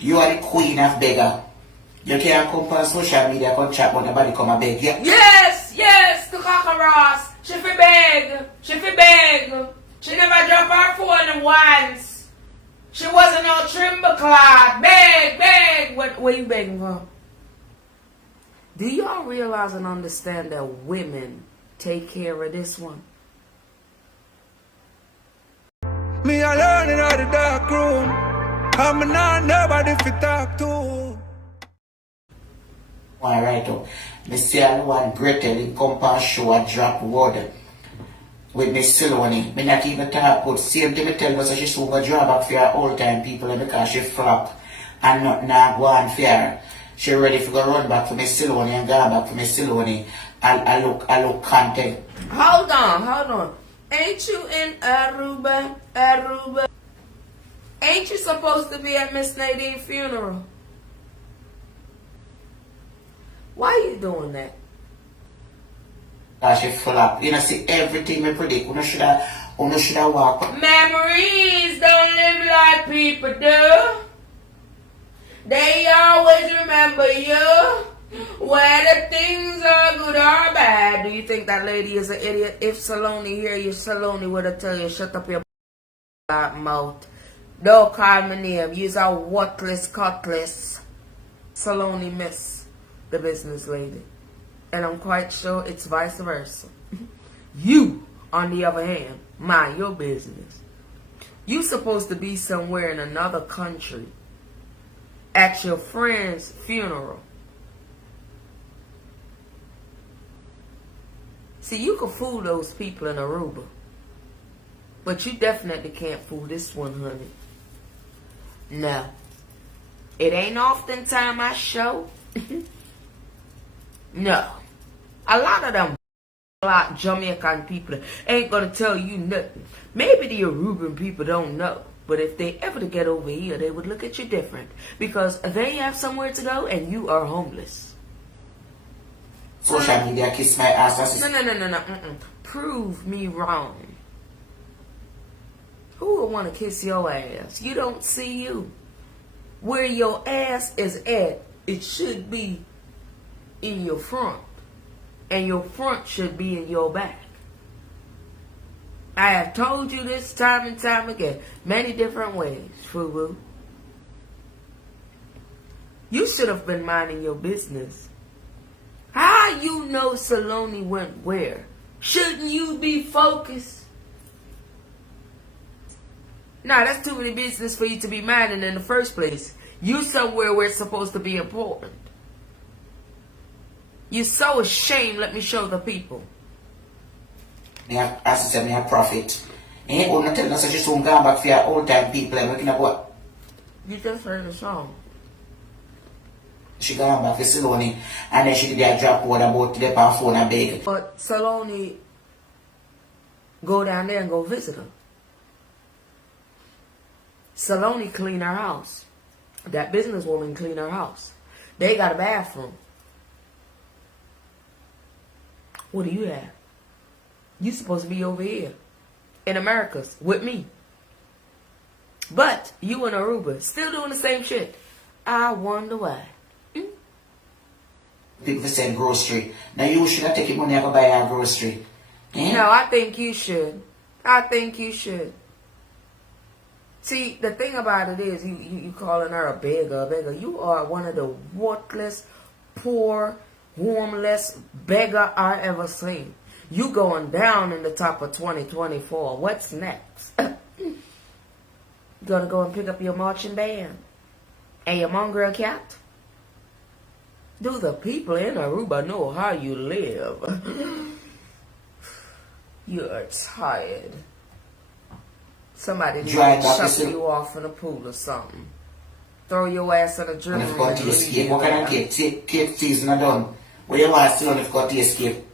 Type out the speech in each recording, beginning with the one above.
You are the queen of beggar. You can't come on social media and chat but nobody come and beg. Yeah. Yes, to Kakaras. She fi beg. She never drop her phone once. She wasn't no trimble cloth. Beg. What you begging for? Do y'all realize and understand that women take care of this one? Me alone in the dark room. I'm not nobody to talk to. Alright, I see one Gretel in compound show a drop word with Miss Siloni. Me not even talk good. Same thing me tell us that she soon go draw back for her old time people because she flop and not now go on for her. She ready to go run back for Miss Siloni and go back for Miss Siloni. I look content. Hold on. Ain't you in Aruba? Ain't you supposed to be at Miss Nadine's funeral? Why you doing that? She flop. You know, see everything we predict. You should have walk. Memories don't live like people do. They always remember you, whether things are good or bad. Do you think that lady is an idiot? If Saloni hear you, Saloni would have tell you, shut up your mouth. Don't call my name. You's a worthless cutlass. Saloni miss the business lady. And I'm quite sure it's vice versa. You, on the other hand, mind your business. You supposed to be somewhere in another country at your friend's funeral. See, you can fool those people in Aruba, but you definitely can't fool this one, honey. No. It ain't often time I show. No. A lot of them Jamaican people ain't gonna tell you nothing. Maybe the Aruban people don't know. But if they ever to get over here, they would look at you different. Because they have somewhere to go and you are homeless. Social media kiss my ass. No. Prove me wrong. Who would want to kiss your ass? You don't see you. Where your ass is at, it should be in your front. And your front should be in your back. I have told you this time and time again. Many different ways, Fubu. You should have been minding your business. How you know Saloni went where? Shouldn't you be focused? Nah, that's too many business for you to be minding in the first place. You somewhere where it's supposed to be important. You're so ashamed, let me show the people. As I said, me a prophet. Ain't gonna tell us that you soon gone back for your old time people and looking at what? You just heard the song. She gone back for Saloni and then she did that drop word about the phone and beg. But Saloni go down there and go visit her. Saloni clean her house. That businesswoman clean her house. They got a bathroom. What do you have? You supposed to be over here in Americas with me. But you in Aruba still doing the same shit. I wonder why. People say grocery. Now you should have taken money and go buy our grocery. No, I think you should. See, the thing about it is, you calling her a beggar. You are one of the worthless, poor, homeless beggar I ever seen. You going down in the top of 2024. What's next? You gonna go and pick up your marching band and your mongrel cat? Do the people in Aruba know how you live? You're tired. Somebody needs to shut you off in a pool or something. Throw your ass in a dream. When you've got to escape, what kind of cake? Cake season are done. Where you want to see when you've got to escape?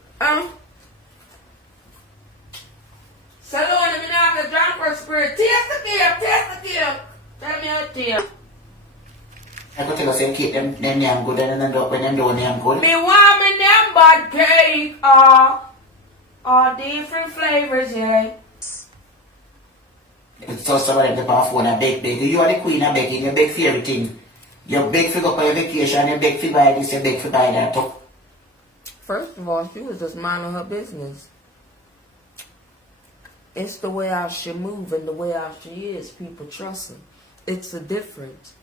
Saloni, me now have the drunk for spirit. Taste the cake. Tell me how it tastes. I go tell us them cake, them name good, and then when them do name good. Me want me name bad cake. All different flavors, yeah. It's just about the phone and bake. You are the queen of baking, you bake for everything. You beg for go for your vacation, you beg for buy this, you beg for buy that too. First of all, she was just minding her business. It's the way how she move and the way how she is. People trust her. It's a difference.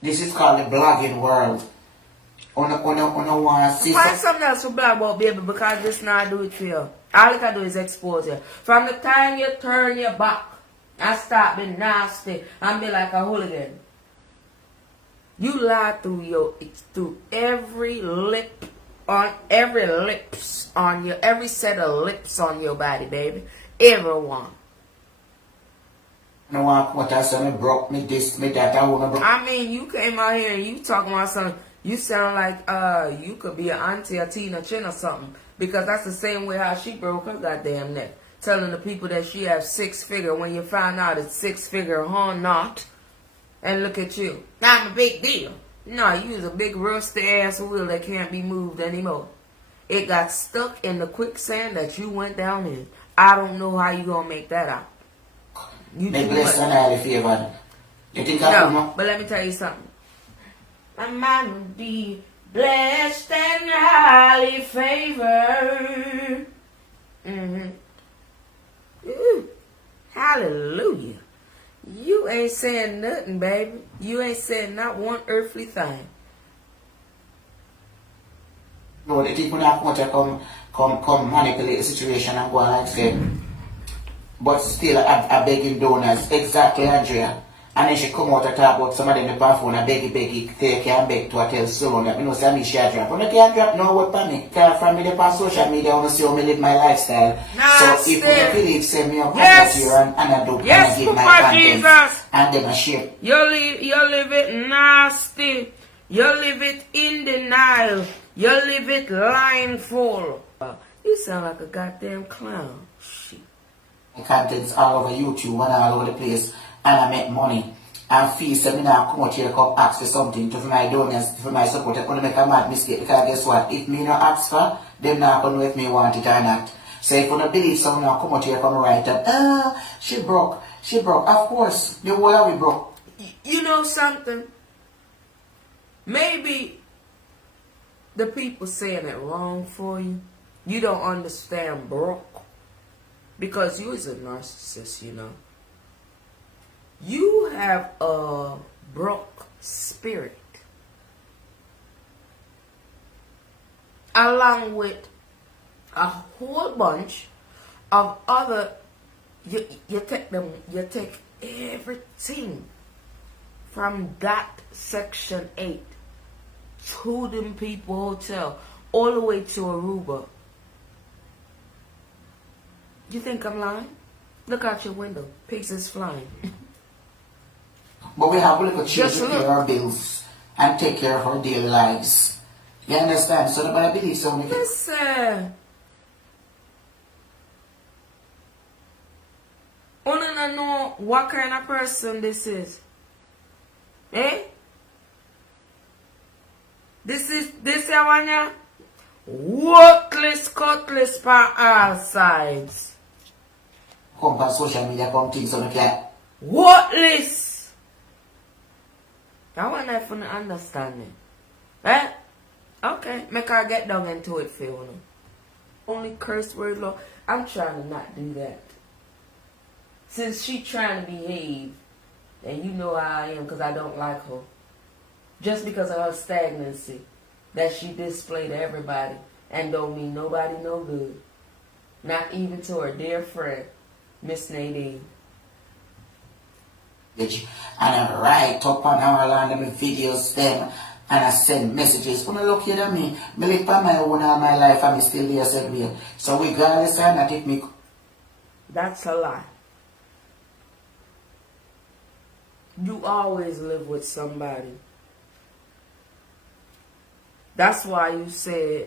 This is called the blogging world. On one see Find something else to blog about, baby, because this not do it for you. All it can do is expose you. From the time you turn your back and start being nasty and be like a hooligan, you lie through every lip on every lips on your every set of lips on your body, baby. Everyone. No one what I say me broke me this, me that, I wanna broke. I mean, you came out here and you talking about something. You sound like you could be an auntie or Tina Chin or something. Because that's the same way how she broke her goddamn neck. Telling the people that she has 6-figure when you find out it's 6-figure, not. And look at you. I'm a big deal. No, you was a big rusty ass wheel that can't be moved anymore. It got stuck in the quicksand that you went down in. I don't know how you gonna make that out. You Make too less much. than all if you ever. You think No, but let me tell you something. My man be blessed and highly favored. Ooh, hallelujah. You ain't saying nothing, baby. You ain't saying not one earthly thing. No, the people that want to come manipulate the situation and go on like say. But still I begging donors. Exactly, Andrea. And then she come out and talk about some of them in the phone and beg, take care and beg to tell someone that me know say me share drop. When I can't drop no word for me. Tell from me the on social media I want to see how me live my lifestyle. Nah, so if you believe say me up yes. here and I do and I give my Papa content Jesus. and then I share. You live it nasty. You live it in denial. You live it lying full. You sound like a goddamn clown. Shit. My contents all over YouTube and all over the place. And I make money and feel say me now come out here come ask for something to for my donors, for my support. I'm gonna make a mad mistake because guess what? If me not ask for, them not gonna know if me want it or not. So if you don't believe someone now come out here come write up, she broke. Of course, the whole of we broke. You know something? Maybe the people saying it wrong for you. You don't understand broke. Because you is a narcissist, you know. You have a broke spirit. Along with a whole bunch of other, you take everything from that section 8 to them people hotel all the way to Aruba. You think I'm lying? Look out your window. Pigs is flying. But we have a little children Just to pay look. our bills and take care of our daily lives. You understand? So nobody believes so many. Listen. I don't know what kind of person this is. Eh? This one ya? Worthless, cutlass for all sides. Come on social media, come things so we can. Worthless. I want that for the understanding. Eh? Okay, make her get down into it for you. Only curse word law. I'm trying to not do that. Since she trying to behave, and you know how I am because I don't like her. Just because of her stagnancy that she displayed to everybody and don't mean nobody no good. Not even to her dear friend, Miss Nadine. And I write up on our land and videos them and I send messages. When I look here at me live by my own all my life and I'm still there said way. So regardless of that if me That's a lie. You always live with somebody. That's why you said,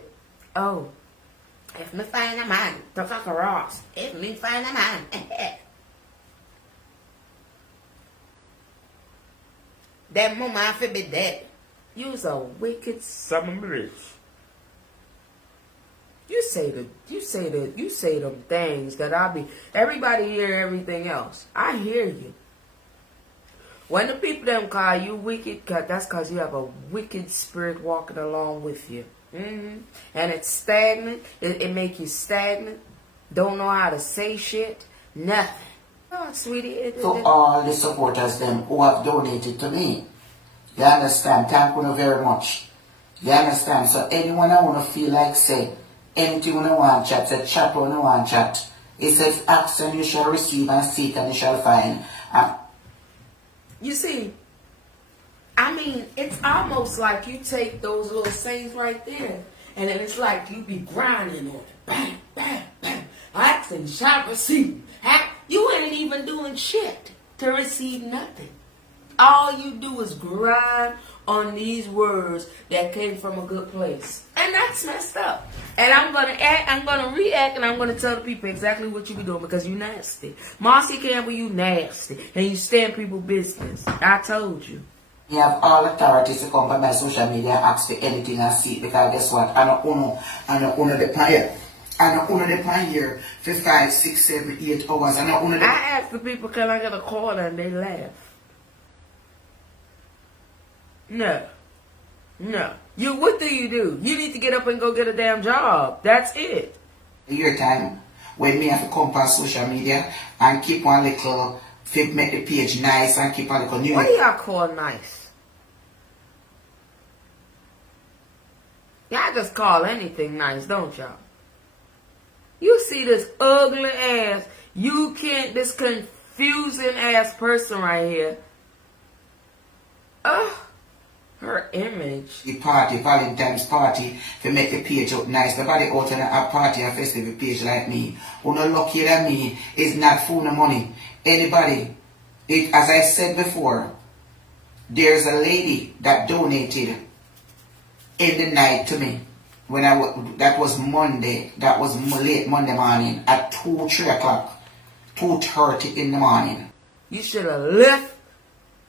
oh, if me find a man, to fuck a Ross. If me find a man. That mama fi be dead. You's a wicked son of a bitch. You say them things that I be. Everybody hear everything else. I hear you. When the people them call you wicked, that's because you have a wicked spirit walking along with you. And it's stagnant. It make you stagnant. Don't know how to say shit. Nothing. Oh, sweetie. To all the supporters them who have donated to me. You understand? Thank you very much. You understand? So anyone I want to feel like say, anything when I want chat, say chat when I want chat. It says ask and you shall receive and seek and you shall find. You see, I mean, it's almost like you take those little sayings right there, and then it's like you be grinding on it. Bang, bang, bang. Ask and shall receive. You ain't even doing shit to receive nothing. All you do is grind on these words that came from a good place. And that's messed up. And I'm gonna react, and I'm gonna tell the people exactly what you be doing because you nasty. Marcia Campbell, you nasty. And you stand people business. I told you. You have all authorities to come by my social media and ask for anything I see because guess what? I don't own the pioneer. I don't own the pioneer for 5, 6, 7, 8 hours. I asked the people, can I get a call, and they laugh. No. What do? You need to get up and go get a damn job. That's it. Your time when me have to come on social media and keep one little make the page nice and keep a little new. What do y'all call nice? Y'all just call anything nice, don't y'all? You see this ugly ass, this confusing ass person right here. Her image. The party, Valentine's party, to make the page look nice. Nobody out on a party or festival page like me, who no luckier than me, is not full of money. Anybody, as I said before, there's a lady that donated in the night to me. That was Monday, that was late Monday morning at 3 o'clock, 2:30 in the morning. You should have left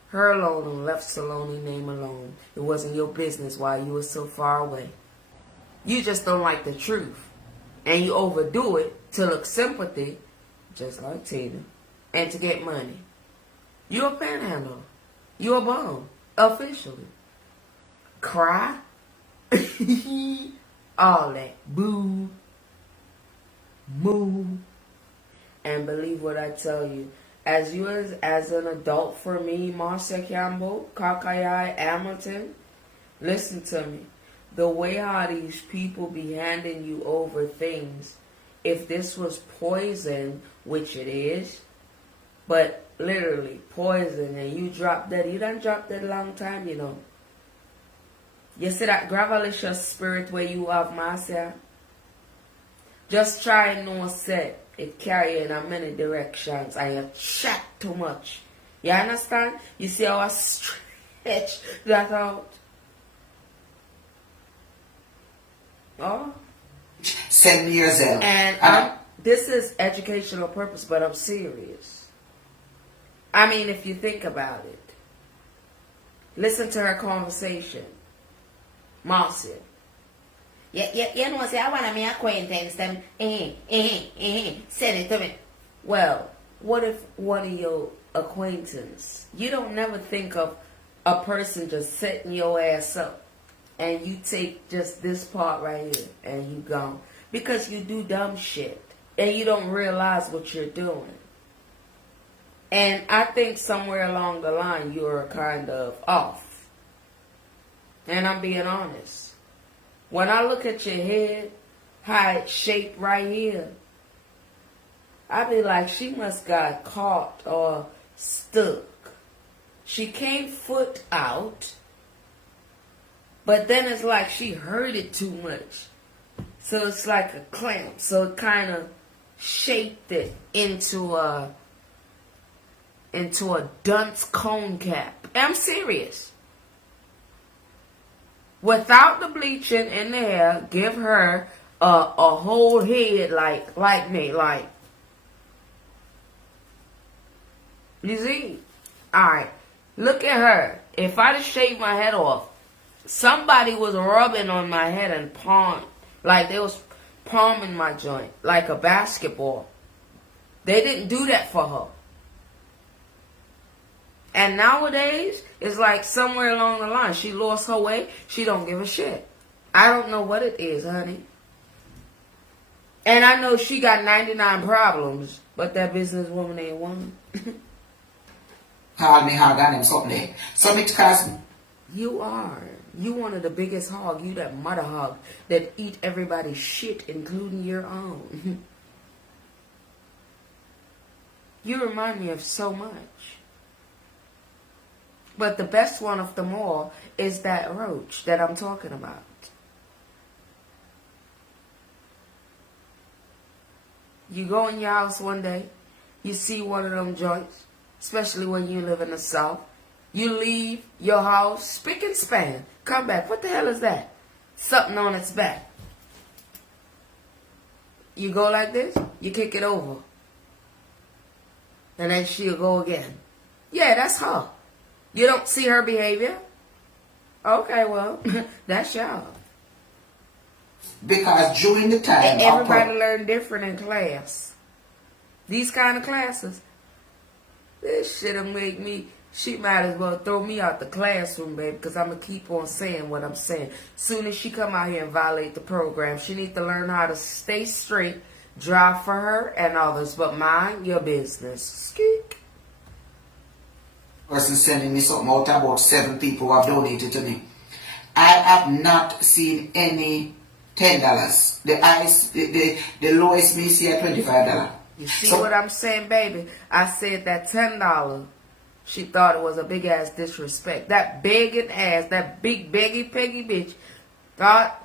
her alone and left Saloni's name alone. It wasn't your business why you were so far away. You just don't like the truth. And you overdo it to look sympathy, just like Tina, and to get money. You a panhandler. You a bum. Officially. Cry. All that. Boo. Moo. And believe what I tell you. As an adult for me, Marcia Campbell, Kakayai Hamilton, listen to me. The way how these people be handing you over things, if this was poison, which it is, but literally poison, and you done dropped that a long time, you know. You see that gravelicious spirit where you have, Marcia? Just try and no set. It carry you in a many directions and you chat too much. You understand? You see how I stretch that out? Oh. Send me yourself. And this is educational purpose, but I'm serious. I mean, if you think about it. Listen to her conversation. Marcia. You know, say, I want to make acquaintance. Them, send it to me. Well, what if one of your acquaintance, you don't never think of a person just setting your ass up and you take just this part right here and you gone. Because you do dumb shit and you don't realize what you're doing. And I think somewhere along the line you're kind of off. And I'm being honest. When I look at your head, how it's shaped right here, I be like, she must got caught or stuck. She came foot out, but then it's like she hurt it too much. So it's like a clamp. So it kind of shaped it into a dunce cone cap. I'm serious. Without the bleaching in the hair, give her a whole head like me, like. You see? Alright. Look at her. If I just shaved my head off, somebody was rubbing on my head and palm. Like they was palming my joint. Like a basketball. They didn't do that for her. And nowadays, it's like somewhere along the line, she lost her way. She don't give a shit. I don't know what it is, honey. And I know she got 99 problems, but that businesswoman ain't one. Call me hog on him something there. So it cause You are. You one of the biggest hog. You that mother hog that eat everybody's shit, including your own. You remind me of so much. But the best one of them all is that roach that I'm talking about. You go in your house one day, you see one of them joints, especially when you live in the South. You leave your house, spick and span, come back. What the hell is that? Something on its back. You go like this, you kick it over. And then she'll go again. Yeah, that's her. You don't see her behavior? Okay, well, that's y'all. because during the time And everybody learn different in class. These kind of classes, this shit'll make me, she might as well throw me out the classroom, baby, because I'm going to keep on saying what I'm saying. Soon as she come out here and violate the program, she need to learn how to stay straight, drive for her and others, but mind your business. Skeek. person sending me something out about 7 people who have donated to me. I have not seen any $10. The lowest me see at $25. You see what I'm saying, baby? I said that $10. She thought it was a big ass disrespect. That begging ass, that big beggy peggy bitch thought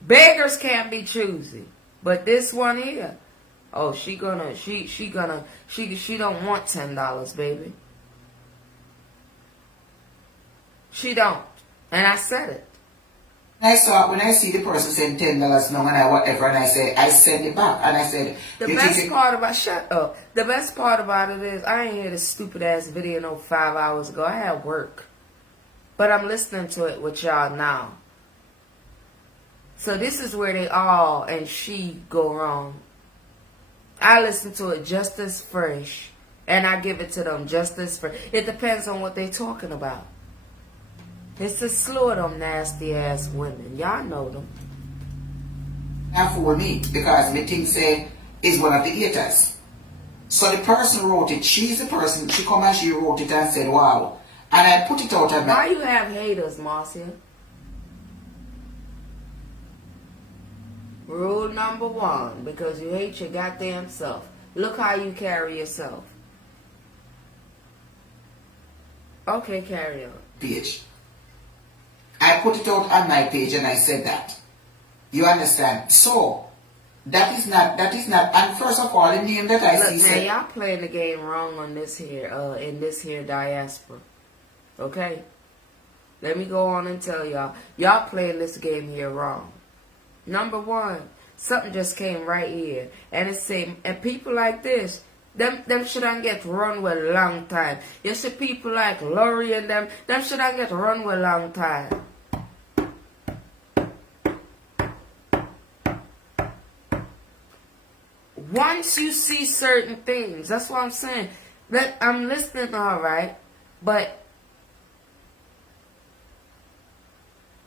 beggars can't be choosy. But this one here, oh, she don't want $10, baby. She don't. And I said it. When I see the person saying $10 now and I whatever, and I send it back, and I said, the best part about, shut up. The best part about it is, I ain't hear this stupid ass video no 5 hours ago. I had work. But I'm listening to it with y'all now. So this is where they all and she go wrong. I listen to it just as fresh. And I give it to them just as fresh. It depends on what they talking about. It's a slew of them nasty ass women. Y'all know them. Not for me, because me think say is one of the haters. So the person wrote it. She's the person. She come and she wrote it and said, wow. And I put it out. Why you have haters, Marcia? Rule number 1, because you hate your goddamn self. Look how you carry yourself. Okay, carry on. Page. I put it out on my page and I said that. You understand? So, that is not, and first of all, the name that I see said, y'all playing the game wrong on this here, in this here diaspora. Okay? Let me go on and tell y'all. Y'all playing this game here wrong. Number 1, something just came right here. And it say, and people like this, them shouldn't get run with a long time. You see people like Lori and them shouldn't get run with a long time. Once you see certain things, that's what I'm saying. That I'm listening to her, right? But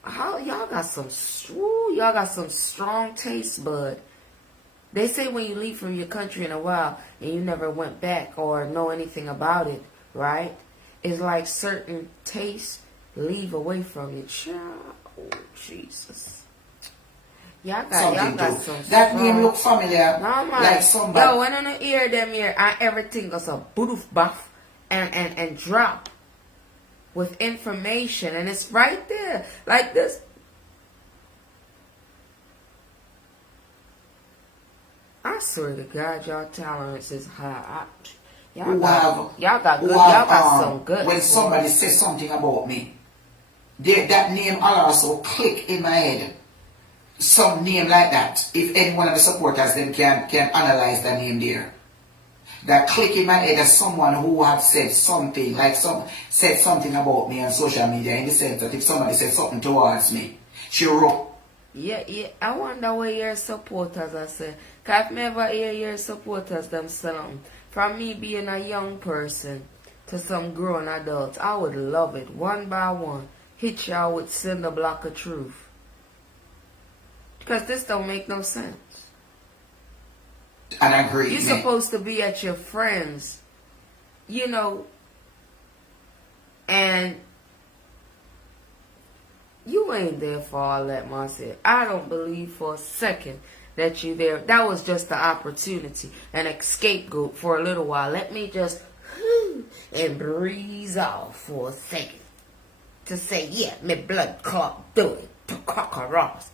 how y'all got some strong taste bud. They say when you leave from your country in a while and you never went back or know anything about it, right? It's like certain tastes leave away from you. Child, oh Jesus. Y'all got some that name look familiar. No, like somebody. Yo, when I hear them here, everything goes a boof buff and drop with information, and it's right there like this. I swear to God, y'all tolerance is high. Y'all got some good. When somebody says something about me, that name will also click in my head. Some name like that. If any one of the supporters then can analyze the name there. That click in my head as someone who have said something, said something about me on social media, in the sense that if somebody said something towards me, she wrote. Yeah. I wonder where your supporters are saying. Cause if me ever hear your supporters them something, From me being a young person to some grown adults, I would love it, one by one, hit y'all with cinder block of truth. Because this don't make no sense. And agree. You're supposed to be at your friends, you know, and you ain't there for all that, Marcia. I don't believe for a second that you there. That was just the opportunity, an scapegoat for a little while. Let me just and breeze off for a second to say, yeah, my blood clot do it to cockroach.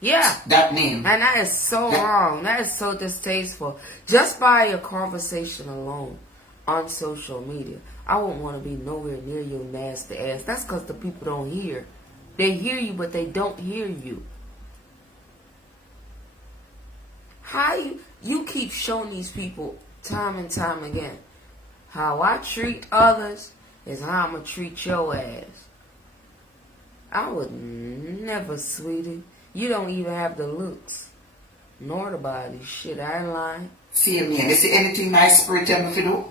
Yeah. That name. And that is so wrong. That is so distasteful. Just by a conversation alone on social media, I wouldn't want to be nowhere near your nasty ass. That's because the people don't hear. They hear you, but they don't hear you. How you keep showing these people time and time again, how I treat others is how I'm going to treat your ass. I would never, sweetie. You don't even have the looks, nor the body. Shit, I ain't lying. See me, you see anything my spirit tell me to do?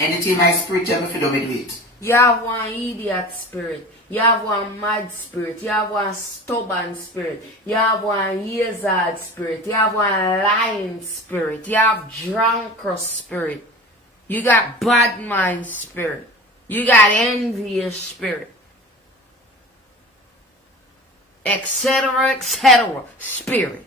Anything my spirit tell me to do, me do it. You have one idiot spirit. You have one mad spirit. You have one stubborn spirit. You have one hazard spirit. You have one lying spirit. You have drunkard spirit. You got bad mind spirit. You got envious spirit. Etc., etc. Spirit.